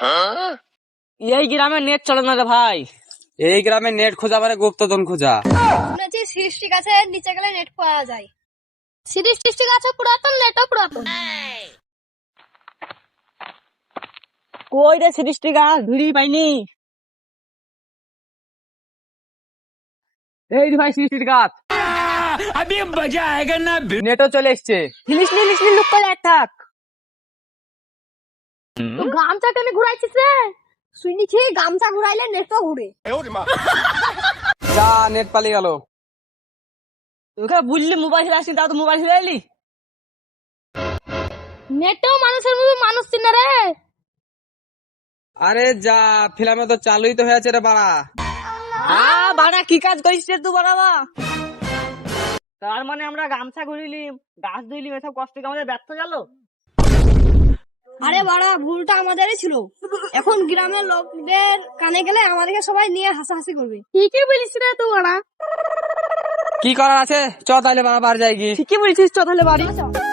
এই গ্রামে নেট চলে না রে ভাই। এই গ্রামে নেট খোঁজা মানে গুপ্তধন খোঁজা। শুনেছি সৃষ্টি গাছের নিচে গেলে নেট পাওয়া যায়। সৃষ্টি গাছে পুরাতন, নেটও পুরাতন। কই রে সৃষ্টি গাছ ধুরি পাইনি। এই রে ভাই সৃষ্টির গাছ, अभी मजा आएगा ना। নেটও চলে এসছে। হিলিসনি লুক করে এক থাক। তো গামছা টেনে ঘুরাইছিস রে? শুনেছি গামছা ঘুরাইলে নেটও ঘুরে। যা নেট পালিয়ে গেল। তোকে বললি মোবাইল আসি, তাও তো মোবাইল ফেলে এলি। নেটও মানুষের মতো মানুষ চিনে রে। আরে যা, ফিল্মে তো চালুই তো হয়েছে রে বাড়া। বাড়া কি কাজ করিস রে তুই বাড়াবা? তার মানে আমরা গামছা ঘুরিলিম, গাছ ধুইলিম, এসব কষ্ট কি আমাদের ব্যর্থ গেল? আরে বাড়া, ভুলটা আমাদেরই ছিল। এখন গ্রামের লোকদের কানে গেলে আমাদেরকে সবাই নিয়ে হাসাহাসি করবে। ঠিকই বলিস রে তুই বাড়া। কি করার আছে, চ তাইলে বাড়া বার যাই কি। ঠিকই বলছিস, চ তাহলে বাড়ি। চল।